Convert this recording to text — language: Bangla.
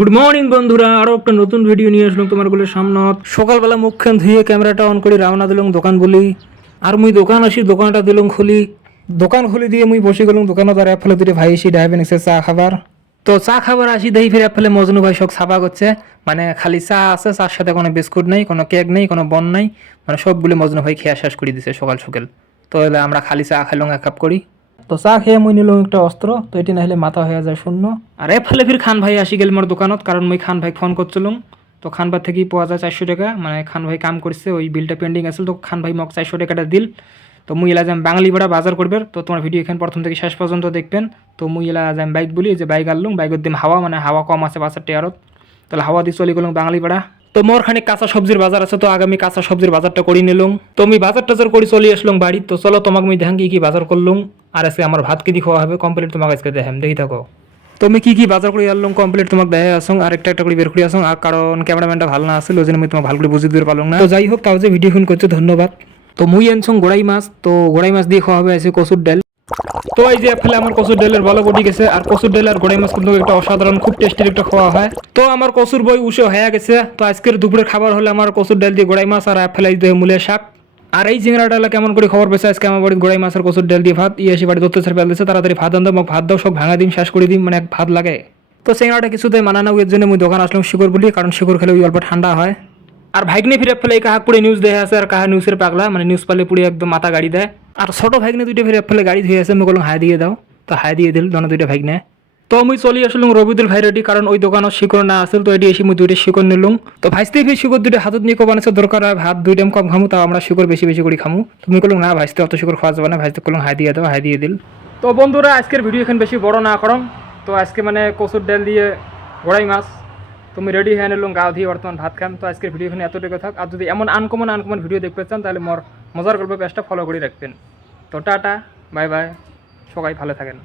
গুড মর্নিং বন্ধুরা, আরও একটা নতুন ভিডিও নিয়ে আসলাম তোমার সামনে। সকালবেলা মুখখান ধুয়ে ক্যামেরাটা অন করে রওনা দিলাম দোকান বলি। আর মুই দোকান আসি, দোকানটা দিলাম খুলি। দোকান খুলি দিয়ে মুই বসে গেলাম দোকানত। আর এফালে দুটো ভাই এসে ডাইভেন এসে চা খাবার। তো চা খাবার আসি দেখি ফিরে এফালে মজনু ভাই সব ছাপা করছে। মানে খালি চা আছে, চার সাথে কোনো বিস্কুট নেই, কোনো কেক নেই, কোনো বন নাই। মানে সবগুলো মজনু ভাই খেয়া শেষ করে দিছে সকাল সকাল। তো এলে আমরা খালি চা খাইলাম এক কাপ করি। তো চা খেয়ে মুই নিলাম একটা অস্ত্র, তো এটি না হলে মাথা হয়ে যায় শূন্য। আর এফালে ফির খান ভাই আসি গেল মোর দোকানত, কারণ মুই খান ভাই ফোন করছিলাম। তো খান ভাই থেকেই পাওয়া যায় 400 টাকা, মানে খান ভাই কাম করছে, ওই বিলটা পেন্ডিং আছে। তো খান ভাই মক 400 টাকাটা দিল। তো মুই এলা যাম বাঙালি ভাড়া বাজার করবে। তো তোমার ভিডিও এখানে প্রথম থেকে শেষ পর্যন্ত দেখবেন। তো মুই এলা যাম বাইক বলি, যে বাইক আনলুম, বাইকের দিম হাওয়া, মানে হাওয়া কম আছে 5 টাকারত। তাহলে হাওয়া দিয়ে চলে গেলাম বাঙালি ভাড়া। তো মোর খানিক কাঁচা সবজির বাজার আছে, তো আগামী কাঁচা সবজির বাজারটা করে নিলাম। তো আমি বাজার টাজার করে চলে আসলাম বাড়ি। তো চলো তোমাকে আমি দেখান কি বাজার করলাম। আর আজকে আমার ভাত কি দিয়ে খাওয়া হবে কমপ্লিট তোমাকে আজকে দেখাম, দেখি থাকো। তো আমি কি বাজার করে আনলাম কমপ্লিট তোমাকে দেখে আসুন। আর একটা করে বের করে আসুন। আর কারণ ক্যামেরাম্যানটা ভালো না আসলে, ওই জন্য আমি তোমাকে ভালো করে বুঝে দিতে পারলাম না। তো যাই হোক, তাও যে ভিডিও ফোন করছো ধন্যবাদ। তো মুই আনছুন গোড়াই মাছ। তো গোড়াই মাছ দিয়ে খাওয়া হবে আছে কচুর ডাল। তো এই যে ফেলে আমার কচুর ডালের বলা বটি গেছে। আর কচুর ডাল আর গোড়াই মাছ কিন্তু একটা অসাধারণ, খুব টেস্টির একটা খাওয়া হয়। তো আমার কচুর বই উষে হয়ে গেছে। তো আজকের দুপুরের খাবার হলে আমার কচুর ডাল দিয়ে গোড়াই মাছ, আর ফেলে দিয়ে মূলের শাক। আর এই চিংড়াটা কেমন করে খবর পেয়েছে আজকে আমার বাড়ির গোড়াই মাছ আর কচুর ডাল দিয়ে ভাত। এসে বাড়ি দত্ত ছেড়ে ফেলতেছে, তাড়াতাড়ি ভাত আনতাম, ভাত দাও, সব ভাঙা দিন শেষ করে দিন, মানে এক ভাত লাগে। তো চিংড়াটা কিছুতেই মানা না, ওই জন্য আমি দোকান আসলাম শিকর বলি, কারণ শিকর খেলে ওই অল্প ঠান্ডা হয়। আর ভাইগনে ফিরে ফেলে এই কাহা পুড়ে নিউজ দেখে আছে, আর কাহা নিউজের পাগলা, মানে নিউজ পালে পুড়ে একদম মাথা গাড়ি দেয়। আর ছোট ভাইগনে দুইটা ফিরে ফেলে গাড়ি ধুয়ে আছে, আমি বললাম হাই দিয়ে দাও। তো হাই দিয়ে দিল দোনো দুইটা ভাইগনে। তো আমি চলে আসলাম রবিদুল ভাই রেডি, কারণ ওই দোকানের শিকড় না আসল। তো এটি এসে আমি দুইটা শিকড় নিলাম। তো ভাইস্তে ফির শিকড় দুইটা হাতত নিয়ে বানাচ্ছে দরকার, আর ভাত দুইটাম কম খামু, তাও আমরা শিকড় বেশি বেশি করে খামু। তুমি বললাম না ভাইস্তে অত শিকড় খাওয়া যাবে না, ভাইস্তে বললাম হাই দিয়ে দাও, হাই দিয়ে দিল। তো বন্ধুরা, আজকের ভিডিও এখানে বেশি বড় না করম। তো আজকে মানে কচুর ডাল দিয়ে গোড়াই মাছ তুমি রেডি হয়ে নিলাম, গা দিয়ে বর্তমান ভাত খাম। তো আজকের ভিডিও এখানে এতটুকু থাক। আর যদি এমন আনকমন ভিডিও দেখতে চান, তাহলে মোর মজার গল্প পেজটা ফলো করে রাখবেন। তো টাটা, বাই বাই, সবাই ভালো থাকেন।